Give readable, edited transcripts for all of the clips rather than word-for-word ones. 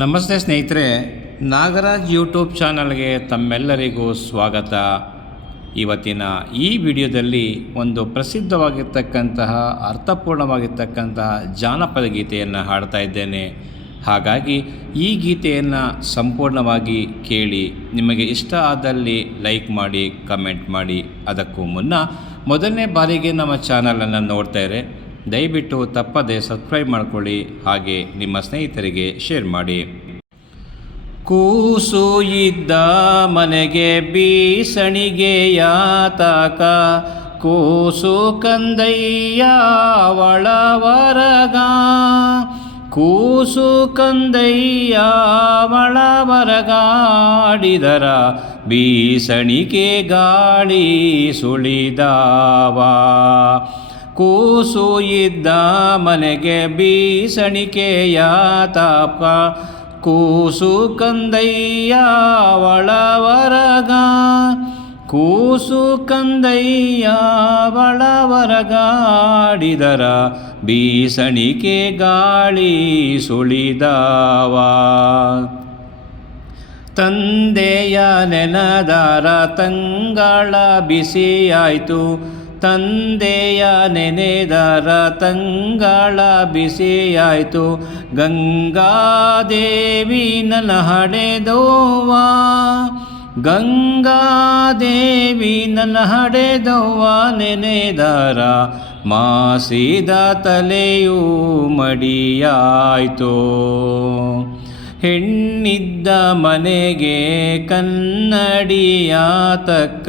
ನಮಸ್ತೆ ಸ್ನೇಹಿತರೆ, ನಾಗರಾಜ್ ಯೂಟ್ಯೂಬ್ ಚಾನಲ್ಗೆ ತಮ್ಮೆಲ್ಲರಿಗೂ ಸ್ವಾಗತ. ಇವತ್ತಿನ ಈ ವಿಡಿಯೋದಲ್ಲಿ ಒಂದು ಪ್ರಸಿದ್ಧವಾಗಿರ್ತಕ್ಕಂತಹ ಅರ್ಥಪೂರ್ಣವಾಗಿರ್ತಕ್ಕಂತಹ ಜಾನಪದ ಗೀತೆಯನ್ನು ಹಾಡ್ತಾ ಇದ್ದೇನೆ. ಹಾಗಾಗಿ ಈ ಗೀತೆಯನ್ನು ಸಂಪೂರ್ಣವಾಗಿ ಕೇಳಿ, ನಿಮಗೆ ಇಷ್ಟ ಆದಲ್ಲಿ ಲೈಕ್ ಮಾಡಿ, ಕಮೆಂಟ್ ಮಾಡಿ. ಅದಕ್ಕೂ ಮುನ್ನ ಮೊದಲನೇ ಬಾರಿಗೆ ನಮ್ಮ ಚಾನಲನ್ನು ನೋಡ್ತಾಯಿದ್ರೆ ದಯವಿಟ್ಟು ತಪ್ಪದೆ ಸಬ್ಸ್ಕ್ರೈಬ್ ಮಾಡಿಕೊಳ್ಳಿ, ಹಾಗೆ ನಿಮ್ಮ ಸ್ನೇಹಿತರಿಗೆ ಶೇರ್ ಮಾಡಿ. ಕೂಸು ಇದ್ದ ಮನೆಗೆ ಬೀಸಣಿಗೆಯ ತಾಕ, ಕೂಸು ಕಂದಯ್ಯ ಒಳವರಗ, ಕೂಸು ಕಂದಯ್ಯ ಒಳವರಗಾಡಿದರ ಬೀಸಣಿಗೆ ಗಾಳಿ ಸುಳಿದಾವ. ಕೂಸು ಇದ್ದ ಮನೆಗೆ ಬೀಸಣಿಕೆಯ ತಾಪ, ಕೂಸು ಕಂದಯ್ಯ ಒಳವರಗ, ಕೂಸು ಕಂದಯ್ಯ ಒಳವರಗಾಡಿದರ ಬೀಸಣಿಗೆ ಗಾಳಿ ಸುಳಿದಾವ. ತಂದೆಯ ನೆನದಾರ ತಂಗಳ ಬಿಸಿಯಾಯಿತು, ತಂದೆಯ ನೆನೆದರ ತಂಗಳ ಬಿಸಿಯಾಯಿತು. ಗಂಗಾದೇವಿ ನನ್ನ ಹಡೆದವ್ವ, ಗಂಗಾದೇವಿ ನನ್ನ ಹಡೆದವ್ವ, ನೆನೆದರ ಮಾಸಿದ ತಲೆಯೂ ಮಡಿಯಾಯಿತು. ಹೆಣ್ಣಿದ್ದ ಮನೆಗೆ ಕನ್ನಡಿಯ ತಕ್ಕ,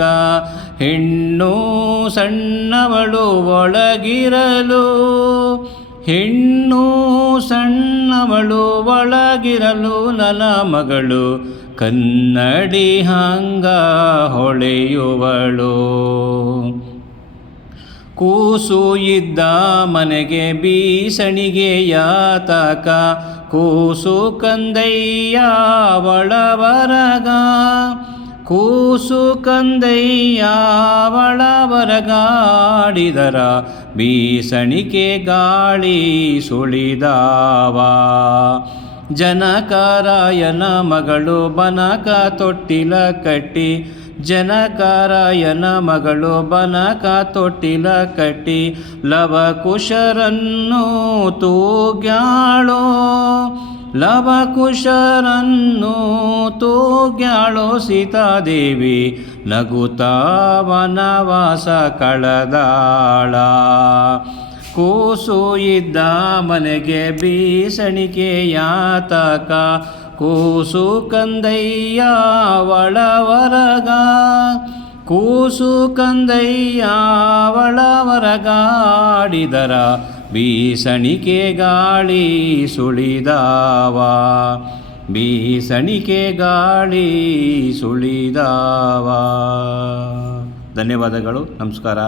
ಹೆಣ್ಣು ಸಣ್ಣವಳು ಒಳಗಿರಲು, ಹೆಣ್ಣು ಸಣ್ಣವಳು ಒಳಗಿರಲು, ನನ್ನ ಮಗಳು ಕನ್ನಡಿ ಹಂಗ ಹೊಳೆಯುವಳು. ಕೂಸು ಇದ್ದ ಮನೆಗೆ ಬೀಸಣಿಗೆಯ ತಾಕ, ಕೂಸು ಕಂದಯ್ಯ ಒಳವರಗ, ಕೂಸು ಕಂದಯ್ಯ ಒಳವರಗಾಡಿದರ ಬೀಸಣಿಗೆ ಗಾಳಿ ಸುಳಿದಾವ. ಜನಕರಾಯನ ಮಗಳು ಬನಕ ತೊಟ್ಟಿಲ ಕಟ್ಟಿ, ಜನಕರಾಯನ ಮಗಳು ಬನಕ ತೊಟ್ಟಿಲ ಕಟ್ಟಿ, ಲವಕುಶರನ್ನು ತೂಗ್ಯಾಳೋ, ಲವಕುಶರನ್ನು ತೂಗ್ಯಾಳೋ. ಸೀತಾದೇವಿ ನಗುತ್ತಾ ವನವಾಸ ಕಳೆದಾಳ. ಕೂಸು ಇದ್ದ ಮನೆಗೆ ಬೀಸಣಿಗೆಯ ತಾಕ, ಕೂಸು ಕಂದಯ್ಯ ಒಳವರಗ, ಕೂಸು ಕಂದಯ್ಯ ಒಳವರಗಾಡಿದರ ಬೀಸಣಿಗೆ ಗಾಳಿ ಸುಳಿದಾವ, ಬೀಸಣಿಗೆ ಗಾಳಿ ಸುಳಿದಾವ. ಧನ್ಯವಾದಗಳು. ನಮಸ್ಕಾರ.